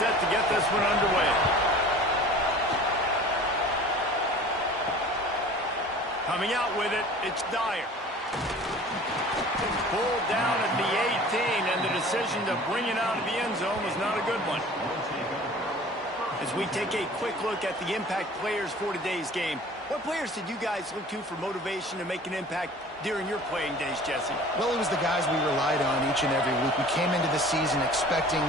set to get this one underway. Coming out with it, it's Dyer. It's pulled down at the 18, and the decision to bring it out of the end zone was not a good one. As we take a quick look at the impact players for today's game, what players did you guys look to for motivation to make an impact during your playing days, Jesse? Well, it was the guys we relied on each and every week. We came into the season expecting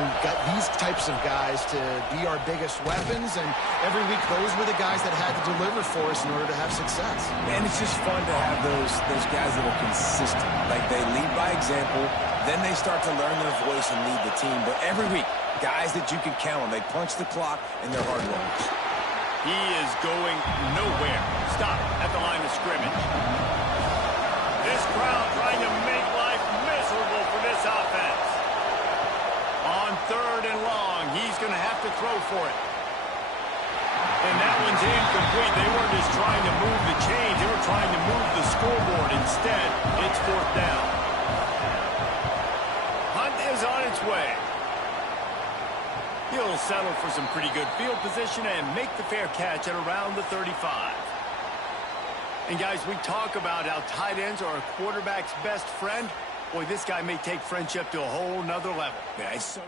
these types of guys to be our biggest weapons, and every week those were the guys that had to deliver for us in order to have success. And it's just fun to have those guys that are consistent. Like, they lead by example, then they start to learn their voice and lead the team. But every week, guys that you can count on, they punch the clock, and they're hard workers. He is going nowhere. Stop at the line of scrimmage. This crowd trying to make life miserable for this offense. On 3rd and long, he's going to have to throw for it. And that one's incomplete. They weren't just trying to move the chains. They were trying to move the scoreboard. Instead, it's 4th down. Hunt is on its way. He'll settle for some pretty good field position and make the fair catch at around the 35. And guys, we talk about how tight ends are a quarterback's best friend. Boy, this guy may take friendship to a whole nother level. Yeah, it's so...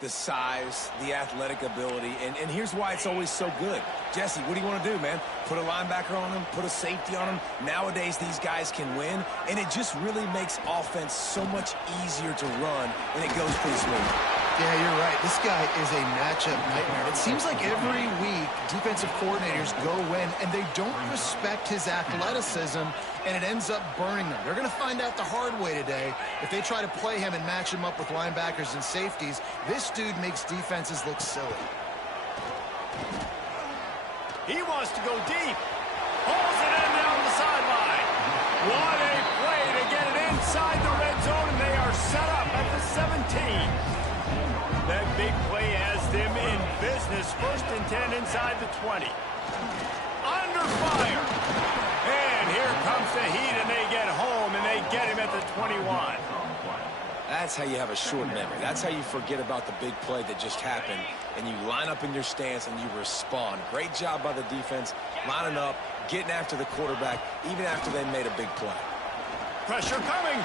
the size, the athletic ability, and here's why it's always so good. Jesse, what do you want to do, man? Put a linebacker on him, put a safety on him. Nowadays, these guys can win, and it just really makes offense so much easier to run, and it goes pretty smooth. Yeah, you're right. This guy is a matchup nightmare. It seems like every week defensive coordinators go in and they don't respect his athleticism, and it ends up burning them. They're going to find out the hard way today. If they try to play him and match him up with linebackers and safeties, this dude makes defenses look silly. He wants to go deep. Pulls it in down the sideline. What a play to get it inside the red zone, and they are set up at the 17. That big play has them in business. 1st and 10 inside the 20. Under fire. And here comes the heat, and they get home, and they get him at the 21. That's how you have a short memory. That's how you forget about the big play that just happened, and you line up in your stance and you respond. Great job by the defense, lining up, getting after the quarterback, even after they made a big play. Pressure coming,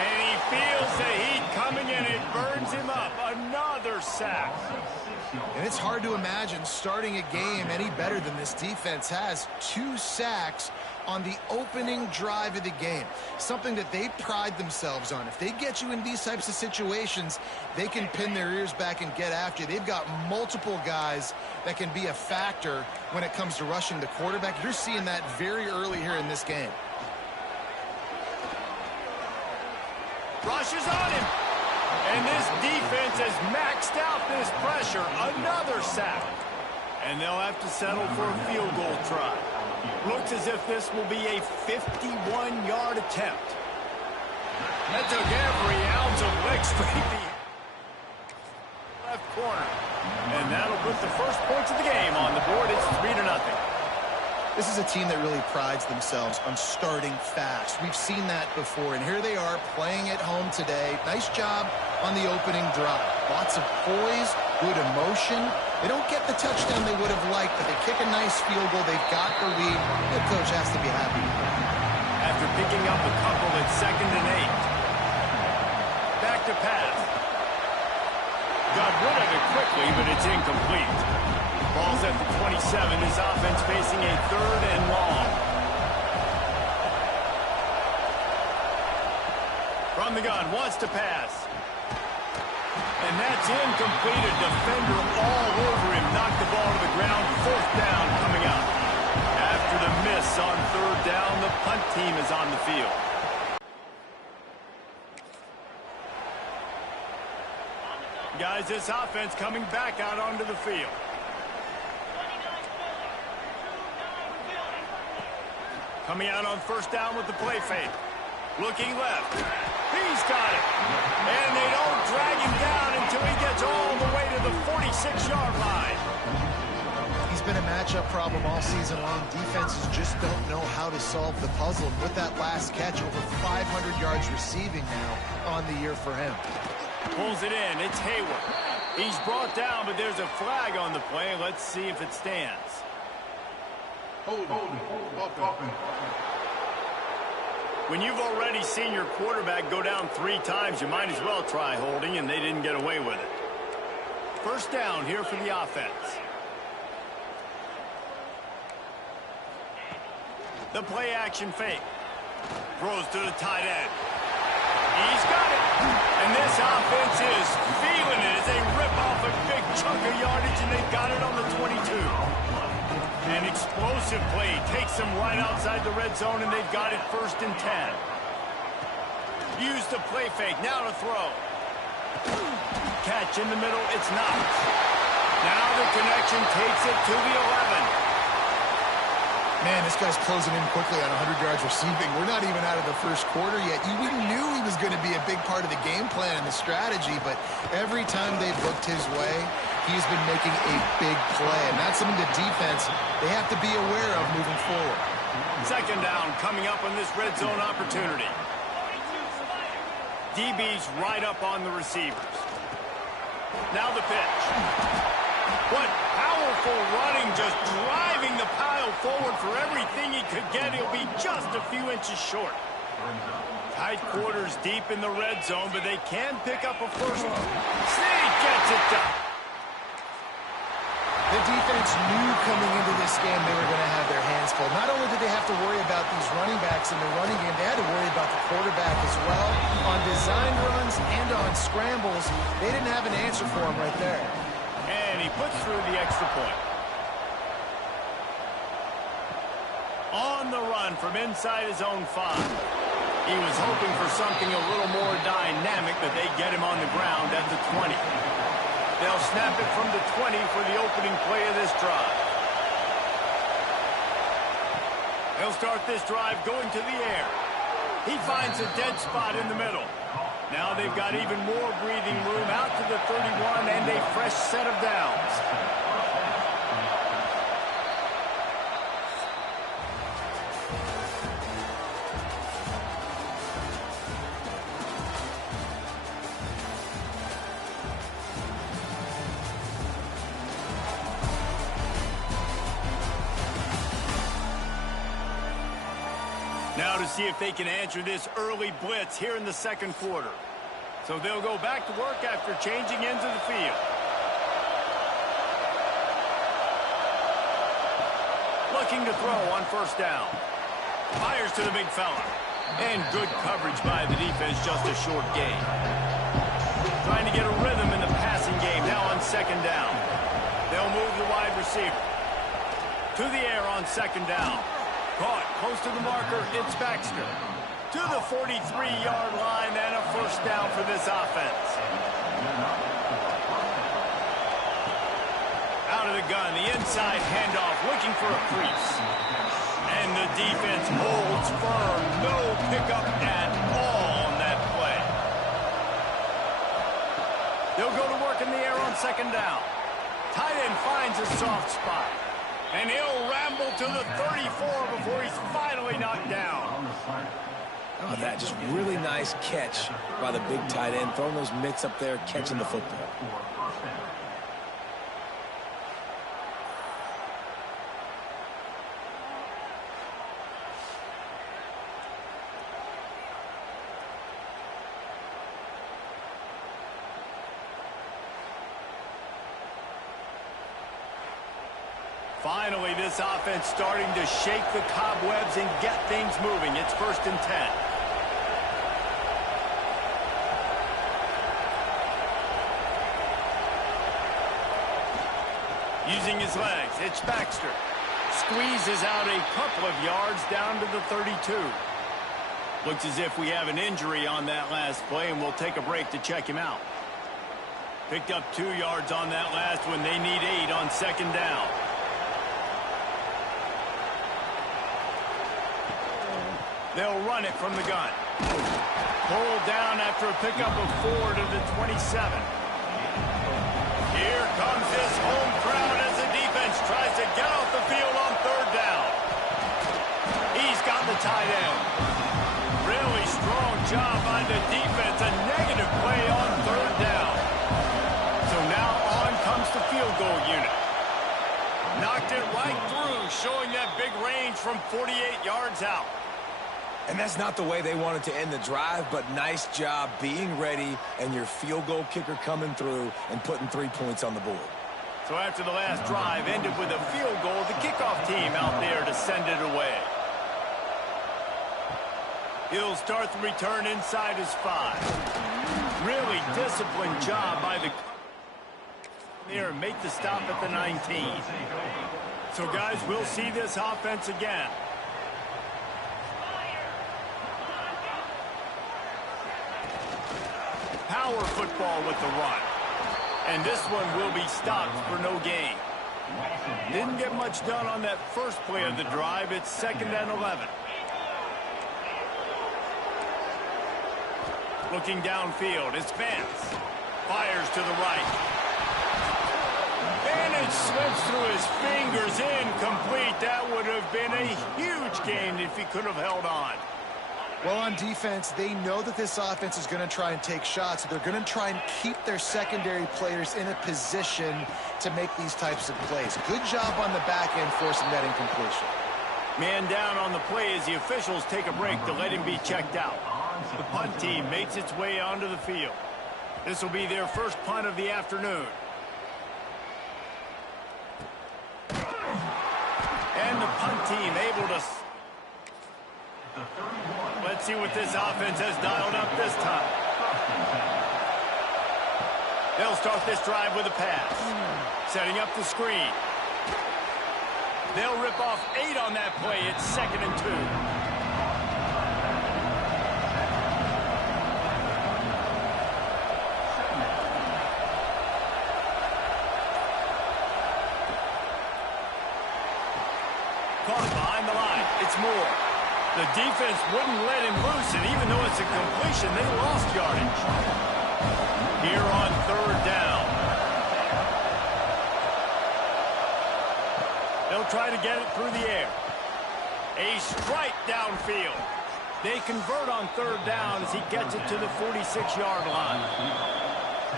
and he feels the heat coming, and it burns him up. Another sack. And it's hard to imagine starting a game any better than this defense has. 2 sacks on the opening drive of the game, something that they pride themselves on. If they get you in these types of situations, they can pin their ears back and get after you. They've got multiple guys that can be a factor when it comes to rushing the quarterback. You're seeing that very early here in this game. Rushes on him. And this defense has maxed out this pressure. Another sack. And they'll have to settle for a field goal try. Looks as if this will be a 51-yard attempt. That took every ounce of leg strength. Left corner. And that'll put the first points of the game on the board. It's 3-0. This is a team that really prides themselves on starting fast. We've seen that before, and here they are playing at home today. Nice job on the opening drive. Lots of poise, good emotion. They don't get the touchdown they would have liked, but they kick a nice field goal. They've got the lead. The coach has to be happy with that. After picking up a couple at 2nd and 8. Back to pass. Got rid of it quickly, but it's incomplete. Ball's at the 27. His offense facing a 3rd and long. From the gun, wants to pass. And that's incomplete. A defender all over him. Knocked the ball to the ground. 4th down coming up. After the miss on 3rd down, the punt team is on the field. Guys, this offense coming back out onto the field. Coming out on 1st down with the play fake. Looking left. He's got it. And they don't drag him down until he gets all the way to the 46-yard line. He's been a matchup problem all season long. Defenses just don't know how to solve the puzzle. And with that last catch, over 500 yards receiving now on the year for him. Pulls it in. It's Hayward. He's brought down, but there's a flag on the play. Let's see if it stands. Hold. When you've already seen your quarterback go down 3 times, you might as well try holding, and they didn't get away with it. First down here for the offense. The play action fake. Throws to the tight end. He's got it. And this offense is feeling it as they rip off a big chunk of yardage, and they got it on the 22. An explosive play takes them right outside the red zone, and they've got it 1st and 10. Use the play fake. Now to throw. Catch in the middle. It's not. Now the connection takes it to the 11. Man, this guy's closing in quickly on 100 yards receiving. We're not even out of the first quarter yet. We knew he was going to be a big part of the game plan and the strategy, but every time they've looked his way, he's been making a big play. And that's something the defense, they have to be aware of moving forward. Second down coming up on this red zone opportunity. DB's right up on the receivers. Now the pitch. What powerful running, just driving the pile forward for everything he could get. He'll be just a few inches short. Tight quarters deep in the red zone, but they can pick up a first. Snead gets it done. The defense knew coming into this game they were going to have their hands full. Not only did they have to worry about these running backs in the running game, they had to worry about the quarterback as well. On design runs and on scrambles, they didn't have an answer for him right there. And he puts through the extra point. On the run from inside his own 5. He was hoping for something a little more dynamic, but they get him on the ground at the 20. They'll snap it from the 20 for the opening play of this drive. They'll start this drive going to the air. He finds a dead spot in the middle. Now they've got even more breathing room out to the 31 and a fresh set of downs. Now to see if they can answer this early blitz here in the second quarter. So they'll go back to work after changing into the field. Looking to throw on first down. Fires to the big fella. And good coverage by the defense, just a short gain. Trying to get a rhythm in the passing game now on second down. They'll move the wide receiver. To the air on second down. Caught close to the marker, it's Baxter. To the 43-yard line and a first down for this offense. Out of the gun, the inside handoff, looking for a crease. And the defense holds firm. No pickup at all on that play. They'll go to work in the air on second down. Tight end finds a soft spot. And he'll ramble to the 34 before he's finally knocked down. Oh, that just really nice catch by the big tight end, throwing those mitts up there, catching the football. Finally, this offense starting to shake the cobwebs and get things moving. It's 1st and 10. Using his legs, it's Baxter. Squeezes out a couple of yards down to the 32. Looks as if we have an injury on that last play, and we'll take a break to check him out. Picked up 2 yards on that last one. They need 8 on second down. They'll run it from the gun. Pulled down after a pickup of 4 to the 27. Here comes this home crowd as the defense tries to get off the field on third down. He's got the tight end. Really strong job by the defense. A negative play on third down. So now Knocked it right through, showing that big range from 48 yards out. And that's not the way they wanted to end the drive, but nice job being ready and your field goal kicker coming through and putting 3 points on the board. So after the last drive ended with a field goal, the kickoff team out there to send it away. He'll start the return inside his 5. Really disciplined job by the there and make the stop at the 19. So guys, we'll see this offense again. Power football with the run. And this one will be stopped for no gain. Didn't get much done on that first play of the drive. It's 2nd and 11. Looking downfield, it's Vance. Fires to the right. And it slips through his fingers, incomplete. That would have been a huge gain if he could have held on. Well, on defense, they know that this offense is going to try and take shots. They're going to try and keep their secondary players in a position to make these types of plays. Good job on the back end forcing that incompletion. Man down on the play as the officials take a break to let him be checked out. The punt team makes its way onto the field. This will be their first punt of the afternoon. And the punt team able to... Let's see what this offense has dialed up this time. They'll start this drive with a pass. Setting up the screen. They'll rip off 8 on that play. It's 2nd and 2. Caught behind the line. It's Moore. The defense wouldn't let him loose, and even though it's a completion, they lost yardage. Here on 3rd down. They'll try to get it through the air. A strike downfield. They convert on 3rd down as he gets it to the 46-yard line.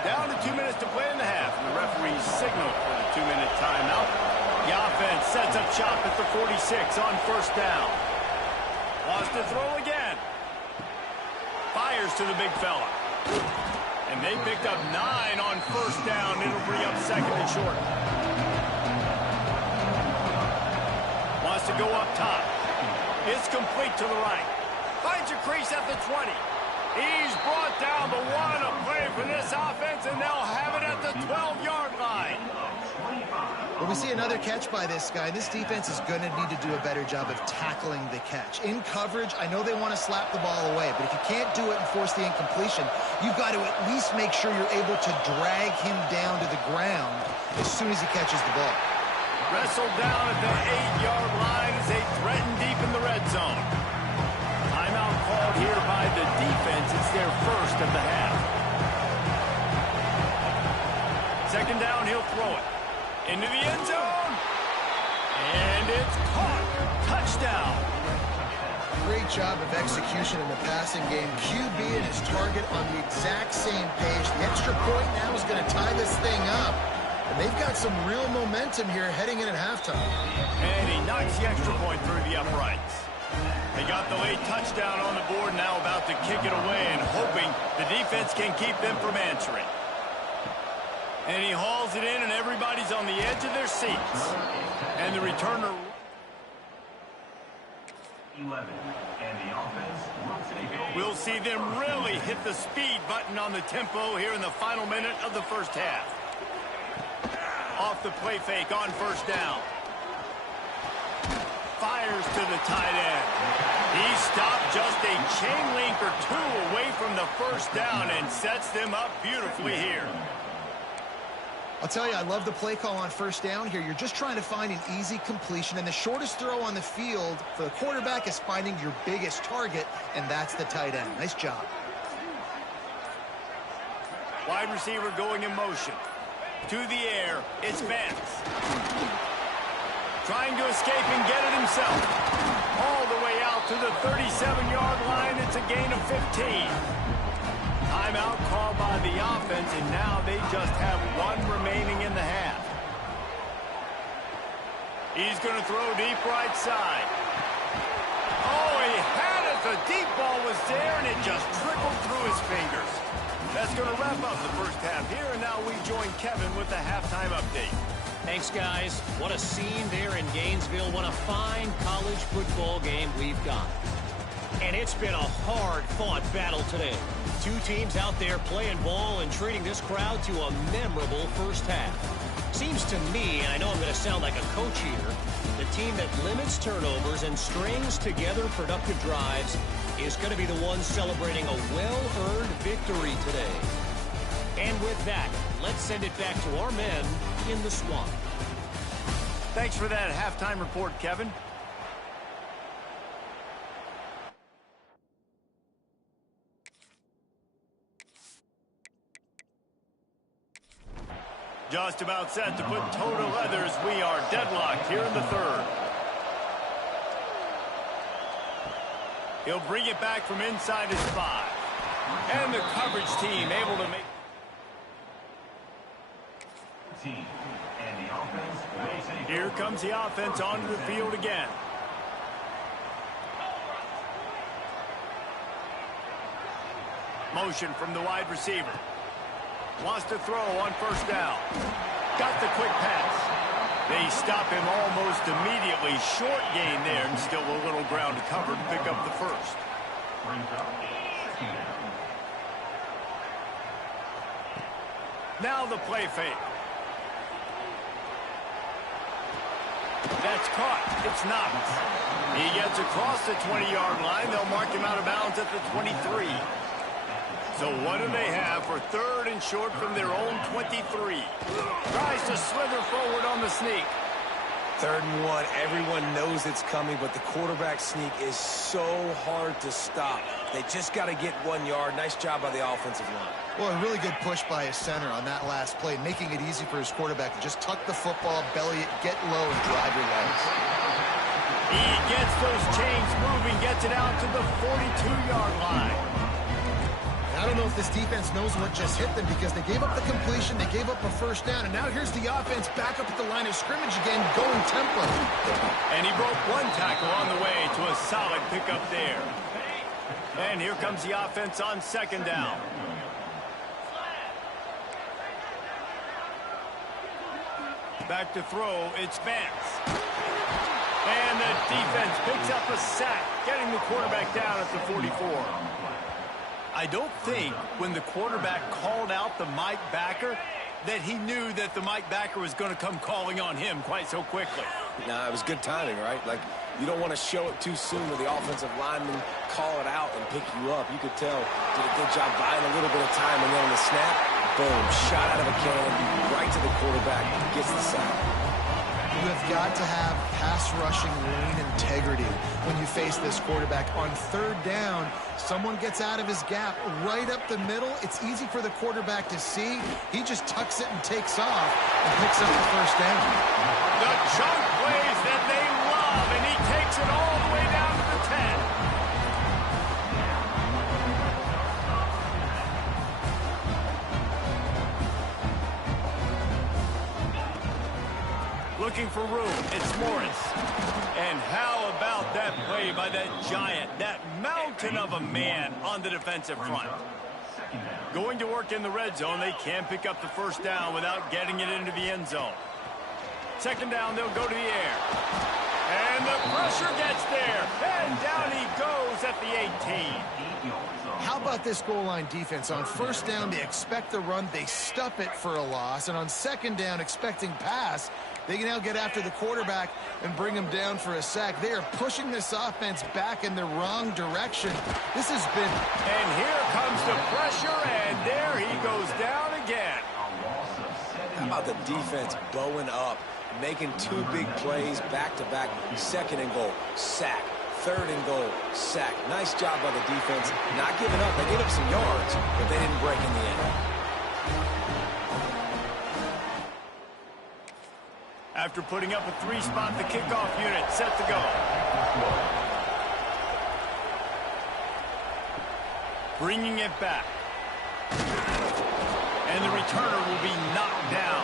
Down to 2 minutes to play in the half. The referee signaled for the 2-minute timeout. The offense sets up shop at the 46 on 1st down. Wants to throw again. Fires to the big fella. And they picked up 9 on 1st down. It'll bring up 2nd and short. Wants to go up top. It's complete to the right. Finds a crease at the 20. He's brought down, but what a play for this offense, and they'll have it at the 12-yard line. Well, we see another catch by this guy. This defense is going to need to do a better job of tackling the catch. In coverage, I know they want to slap the ball away, but if you can't do it and force the incompletion, you've got to at least make sure you're able to drag him down to the ground as soon as he catches the ball. Wrestled down at the 8-yard line as they threaten deep in the red zone. Timeout called here by the defense. It's their first of the half. 2nd down, he'll throw it. Into the end zone. And it's caught. Touchdown. Great job of execution in the passing game. QB and his target on the exact same page. The extra point now is going to tie this thing up. And they've got some real momentum here heading in at halftime. And he knocks the extra point through the uprights. They got the late touchdown on the board, now about to kick it away and hoping the defense can keep them from answering. And he hauls it in, and everybody's on the edge of their seats. And the returner... 11, and the offense wants to go. We'll see them really hit the speed button on the tempo here in the final minute of the first half. Off the play fake on 1st down. Fires to the tight end. He stopped just a chain link or 2 away from the 1st down and sets them up beautifully here. I'll tell you, I love the play call on 1st down here. You're just trying to find an easy completion, and the shortest throw on the field for the quarterback is finding your biggest target, and that's the tight end. Nice job. Wide receiver going in motion. To the air, it's Vance. Trying to escape and get it himself. All the way out to the 37-yard line. It's a gain of 15. Timeout called by the offense, and now they just have 1 remaining in the half. He's going to throw deep right side. Oh, he had it. The deep ball was there, and it just trickled through his fingers. That's going to wrap up the first half here, and now we join Kevin with the halftime update. Thanks, guys. What a scene there in Gainesville. What a fine college football game we've got. And it's been a hard-fought battle today. Two teams out there playing ball and treating this crowd to a memorable first half. Seems to me, and I know I'm going to sound like a coach here, the team that limits turnovers and strings together productive drives is going to be the one celebrating a well-earned victory today. And with that, let's send it back to our men in the swamp. Thanks for that halftime report, Kevin. Just about set to put toe to leathers. We are deadlocked here in the third. He'll bring it back from inside his 5. And the coverage team able to make... Here comes the offense onto the field again. Motion from the wide receiver. Wants to throw on first down. Got the quick pass. They stop him almost immediately. Short gain there, and still a little ground to cover to pick up the first. Now the play fake. That's caught. It's not. He gets across the 20-yard line. They'll mark him out of bounds at the 23. So what do they have for third and short from their own 23? Tries to slither forward on the sneak. 3rd and 1. Everyone knows it's coming, but the quarterback sneak is so hard to stop. They just got to get 1 yard. Nice job by the offensive line. Well, a really good push by his center on that last play, making it easy for his quarterback to just tuck the football, belly it, get low, and drive your legs. He gets those chains moving, gets it out to the 42-yard line. I don't know if this defense knows what just hit them because they gave up the completion, they gave up a first down, and now here's the offense back up at the line of scrimmage again, going tempo. And he broke one tackle on the way to a solid pickup there. And here comes the offense on second down. Back to throw, it's Vance. And the defense picks up a sack, getting the quarterback down at the 44. I don't think when the quarterback called out the Mike backer that he knew that the Mike backer was going to come calling on him quite so quickly. Nah, it was good timing, right? Like, you don't want to show it too soon where the offensive lineman call it out and pick you up. You could tell, did a good job buying a little bit of time, and then on the snap, boom, shot out of a cannon, right to the quarterback, gets the sack. You have got to have pass rushing lane integrity when you face this quarterback. On third down, someone gets out of his gap right up the middle. It's easy for the quarterback to see. He just tucks it and takes off and picks up the first down. The chunk plays that they love, and he takes it all the way down to the 10. Looking for room, it's Morris. And how about that play by that giant, that mountain of a man on the defensive front? Going to work in the red zone, they can pick up the first down without getting it into the end zone. Second down, they'll go to the air. And the pressure gets there. And down he goes at the 18. How about this goal line defense? On first down, they expect the run. They stuff it for a loss. And on second down, expecting pass, they can now get after the quarterback and bring him down for a sack. They are pushing this offense back in the wrong direction. This has been... And here comes the pressure, and there he goes down again. How about the defense bowing up, making two big plays back-to-back, second and goal, sack. Third and goal, sack. Nice job by the defense. Not giving up. They gave up some yards, but they didn't break in the end. After putting up a 3-spot, the kickoff unit set to go. Bringing it back. And the returner will be knocked down.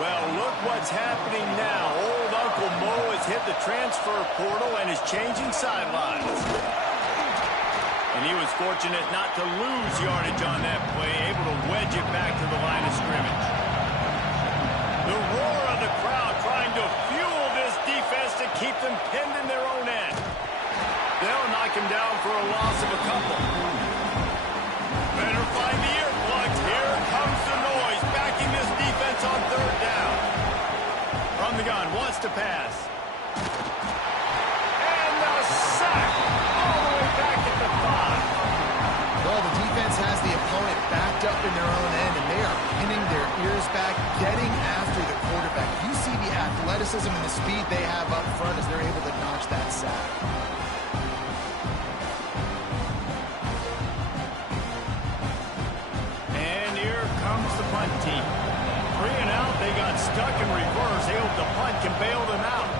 Well, look what's happening now. All Uncle Mo has hit the transfer portal and is changing sidelines. And he was fortunate not to lose yardage on that play, able to wedge it back to the line of scrimmage. The roar of the crowd trying to fuel this defense to keep them pinned in their own end. They'll knock him down for a loss of a couple. Better find the earplugs. Here comes the noise, backing this defense on third down. From the gun, wants to pass. And the sack all the way back at the 5. Well, the defense has the opponent backed up in their own end, and they are pinning their ears back, getting after the quarterback. You see the athleticism and the speed they have up front as they're able to notch that sack. And here comes the punt team. 3 and out, they got stuck in reverse. They hope the punt can bail them out.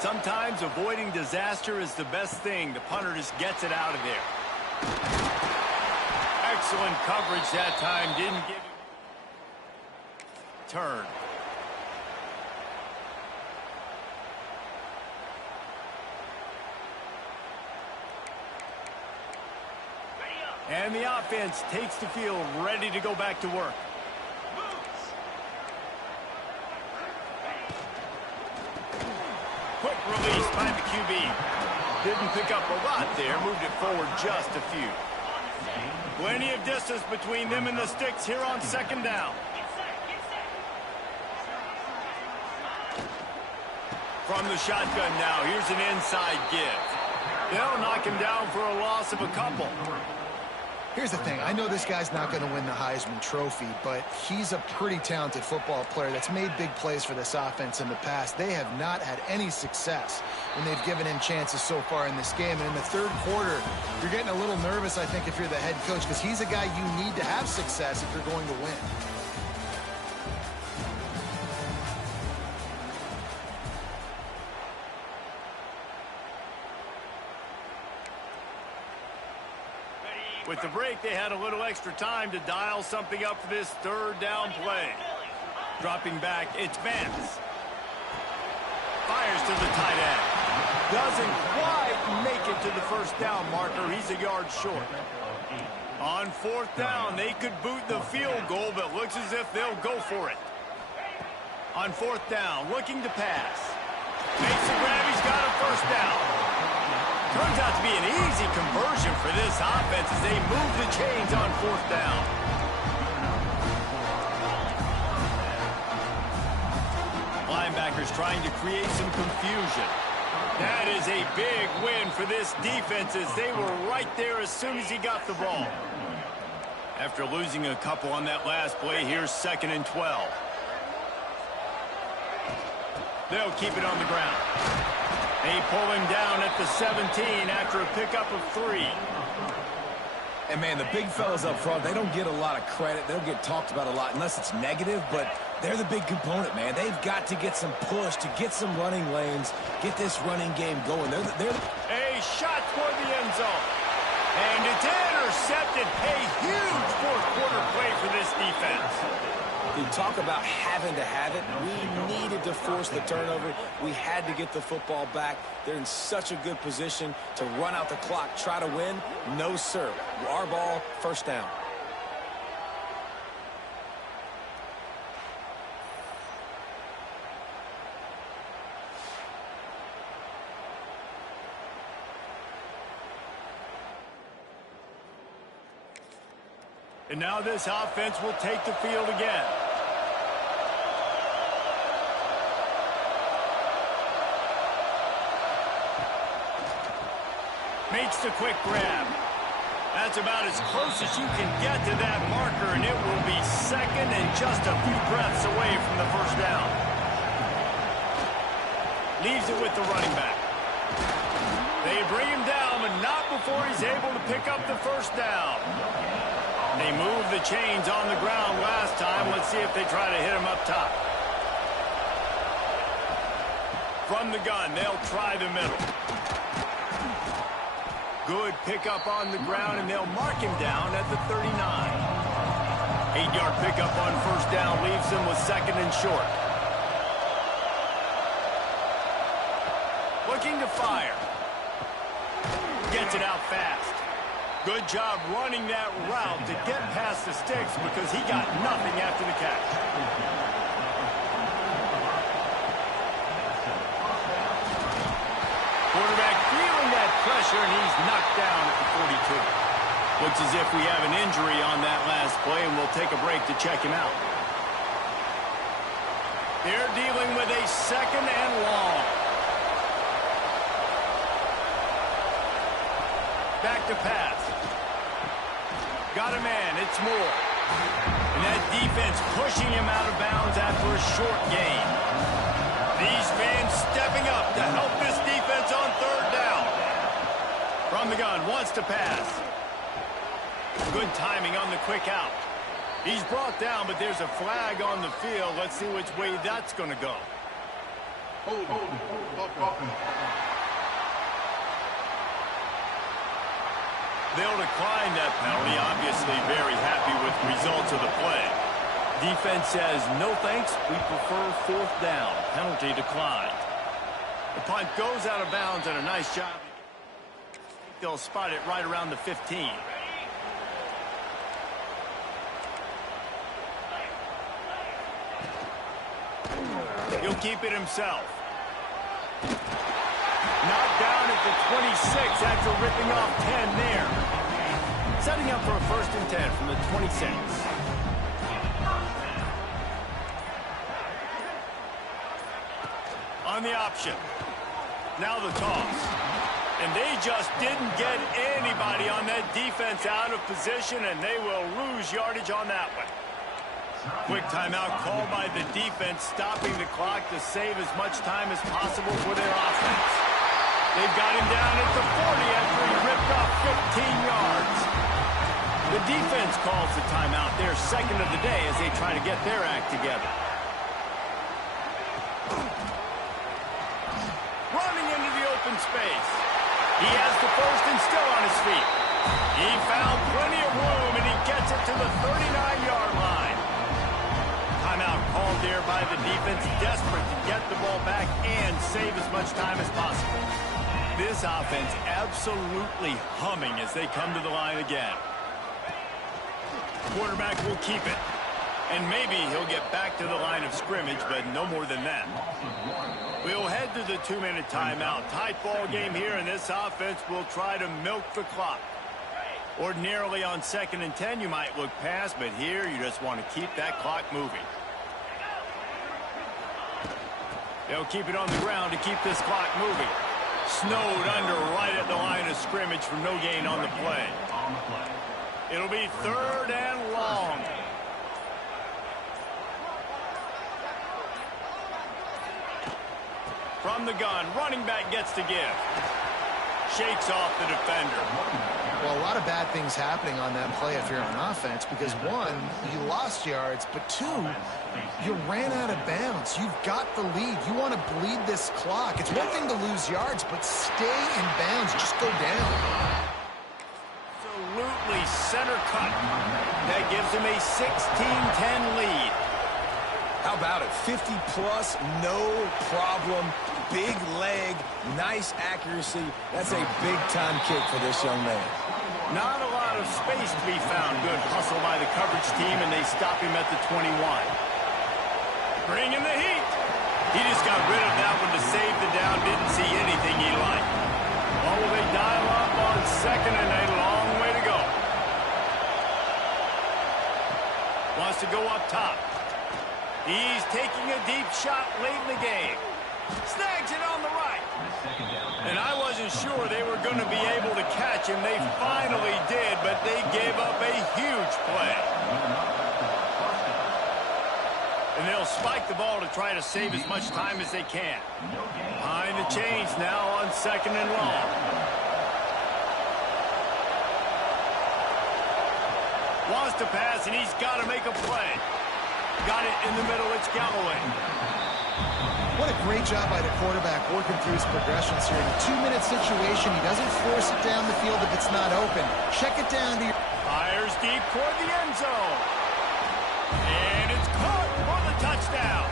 Sometimes avoiding disaster is the best thing. The punter just gets it out of there. Excellent coverage that time. Didn't give him turn. And the offense takes the field, ready to go back to work. Quick release by the QB. Didn't pick up a lot there, moved it forward just a few. Plenty of distance between them and the sticks here on second down. From the shotgun now, here's an inside give. They'll knock him down for a loss of a couple. Here's the thing. I know this guy's not going to win the Heisman Trophy, but he's a pretty talented football player that's made big plays for this offense in the past. They have not had any success when they've given him chances so far in this game. And in the third quarter, you're getting a little nervous, I think, if you're the head coach, because he's a guy you need to have success if you're going to win. With the break, they had a little extra time to dial something up for this third down play. Dropping back, it's Vance. Fires to the tight end. Doesn't quite make it to the first down marker. He's a yard short. On fourth down, they could boot the field goal, but looks as if they'll go for it. On fourth down, looking to pass. Makes the grab, he's got a first down. Turns out to be an easy conversion for this offense as they move the chains on fourth down. Linebackers trying to create some confusion. That is a big win for this defense as they were right there as soon as he got the ball. After losing a couple on that last play, here's 2nd and 12. They'll keep it on the ground. They pull him down at the 17 after a pickup of 3. And, man, the big fellas up front, they don't get a lot of credit. They don't get talked about a lot unless it's negative, but they're the big component, man. They've got to get some push, to get some running lanes, get this running game going. A shot toward the end zone. And it's intercepted. A huge fourth-quarter play for this defense. You talk about having to have it. We needed to force the turnover. We had to get the football back. They're in such a good position to run out the clock, try to win. No, sir. Our ball, first down. And now this offense will take the field again. Makes the quick grab. That's about as close as you can get to that marker, and it will be 2nd and just a few breaths away from the first down. Leaves it with the running back. They bring him down, but not before he's able to pick up the first down. They moved the chains on the ground last time. Let's see if they try to hit him up top. From the gun, they'll try the middle. Good pickup on the ground, and they'll mark him down at the 39. 8-yard pickup on first down leaves them with 2nd and short. looking to fire. Gets it out fast. Good job running that route to get past the sticks because he got nothing after the catch. Quarterback feeling that pressure, and he's knocked down at the 42. Looks as if we have an injury on that last play, and we'll take a break to check him out. They're dealing with a second and long. Back to pass. Got a man. It's Moore. And that defense pushing him out of bounds after a short gain. These fans stepping up to help this defense on third down. From the gun, wants to pass. Good timing on the quick out. He's brought down, but there's a flag on the field. Let's see which way that's going to go. They'll decline that penalty. Obviously very happy with the results of the play. Defense says, no thanks, we prefer fourth down. Penalty declined. The punt goes out of bounds, and a nice job. They'll spot it right around the 15. He'll keep it himself. Knocked down at the 26 after ripping off 10 there. Setting up for a 1st and 10 from the 26. On the option. Now the toss. And they just didn't get anybody on that defense out of position, and they will lose yardage on that one. Quick timeout called by the defense, stopping the clock to save as much time as possible for their offense. They've got him down at the 40 after he ripped off 15 yards. The defense calls the timeout, their second of the day, as they try to get their act together. Running into the open space. He has the first and still on his feet. He found plenty of room, and he gets it to the 39-yard line. Timeout called there by the defense, desperate to get the ball back and save as much time as possible. This offense absolutely humming as they come to the line again. Quarterback will keep it. And maybe he'll get back to the line of scrimmage, but no more than that. We'll head to the 2-minute timeout. Tight ball game here, and this offense will try to milk the clock. Ordinarily on 2nd and 10, you might look past, but here you just want to keep that clock moving. They'll keep it on the ground to keep this clock moving. Snowed under right at the line of scrimmage for no gain on the play. It'll be 3rd and long. From the gun, running back gets to give. Shakes off the defender. Well, a lot of bad things happening on that play if you're on offense, because one, you lost yards, but two, you ran out of bounds. You've got the lead. You want to bleed this clock. It's one thing to lose yards, but stay in bounds. Just go down. Absolutely center cut. That gives him a 16-10 lead. How about it? 50-plus, no problem. Big leg, nice accuracy. That's a big-time kick for this young man. Not a lot of space to be found. Good hustle by the coverage team, and they stop him at the 21. Bringing the heat. He just got rid of that one to save the down. Didn't see anything he liked. Oh, they dial up on 2nd and a long way to go. Wants to go up top. He's taking a deep shot late in the game. Snags it on the right. And I wasn't sure they were going to be able to catch him. They finally did, but they gave up a huge play. And they'll spike the ball to try to save as much time as they can. Behind the chains now on 2nd and long. Wants to pass, and he's got to make a play. Got it in the middle. It's Galloway. What a great job by the quarterback working through his progressions here. In a 2-minute situation, he doesn't force it down the field if it's not open. Check it down to your... Fires deep toward the end zone. And it's caught for the touchdown.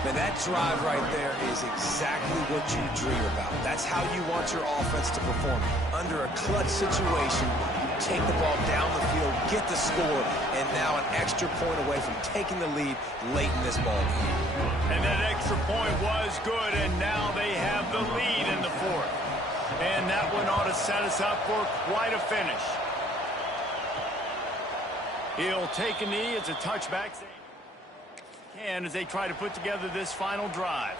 Man, that drive right there is exactly what you dream about. That's how you want your offense to perform. Under a clutch situation, you take the ball down the field, get the score, and now an extra point away from taking the lead late in this ball game. And that extra point was good, and now they have the lead in the fourth. And that one ought to set us up for quite a finish. He'll take a knee. It's a touchback. And as they try to put together this final drive,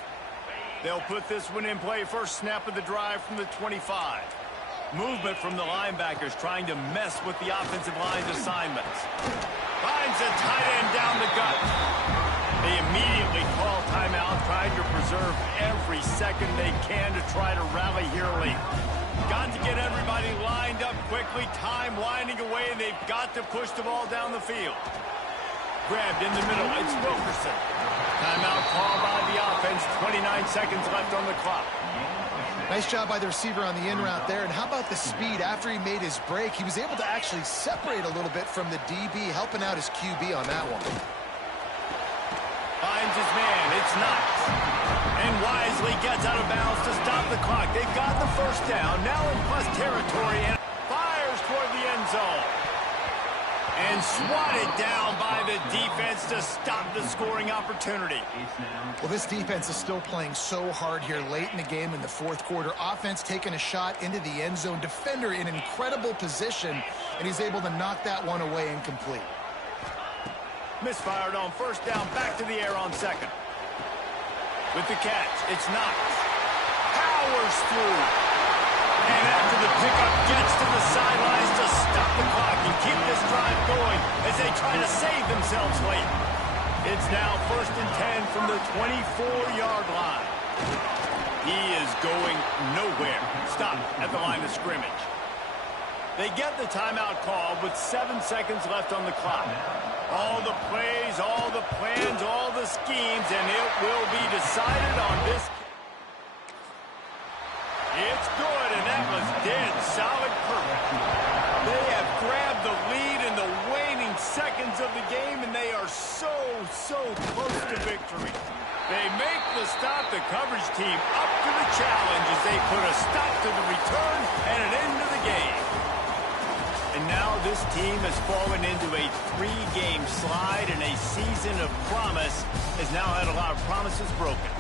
they'll put this one in play. First snap of the drive from the 25. Movement from the linebackers trying to mess with the offensive line's assignments. Finds a tight end down the gut. They immediately call timeout, trying to preserve every second they can to try to rally here late. Got to get everybody lined up quickly. Time winding away, and they've got to push the ball down the field. Grabbed in the middle. It's Wilkerson. Timeout called by the offense. 29 seconds left on the clock. Nice job by the receiver on the in route there. And how about the speed? After he made his break, he was able to actually separate a little bit from the DB, helping out his QB on that one. Finds his man. It's Knox. And wisely gets out of bounds to stop the clock. They've got the first down. Now in plus territory and fires toward the end zone. And swatted down by the defense to stop the scoring opportunity. Well, this defense is still playing so hard here late in the game in the fourth quarter. Offense taking a shot into the end zone. Defender in incredible position, and he's able to knock that one away incomplete. Misfired on first down, back to the air on second. With the catch, it's Knox. Powers through. And after the pickup, gets to the sidelines to stop the clock and keep this drive going as they try to save themselves late. It's now 1st and 10 from the 24-yard line. He is going nowhere. Stop at the line of scrimmage. They get the timeout called with 7 seconds left on the clock. All the plays, all the plans, all the schemes, and it will be decided on this. It's good, and that was dead solid perfect. They have grabbed the lead in the waning seconds of the game, and they are so close to victory. They make the stop. The coverage team up to the challenge as they put a stop to the return and an end to the game. And now this team has fallen into a 3-game slide, and a season of promise has now had a lot of promises broken.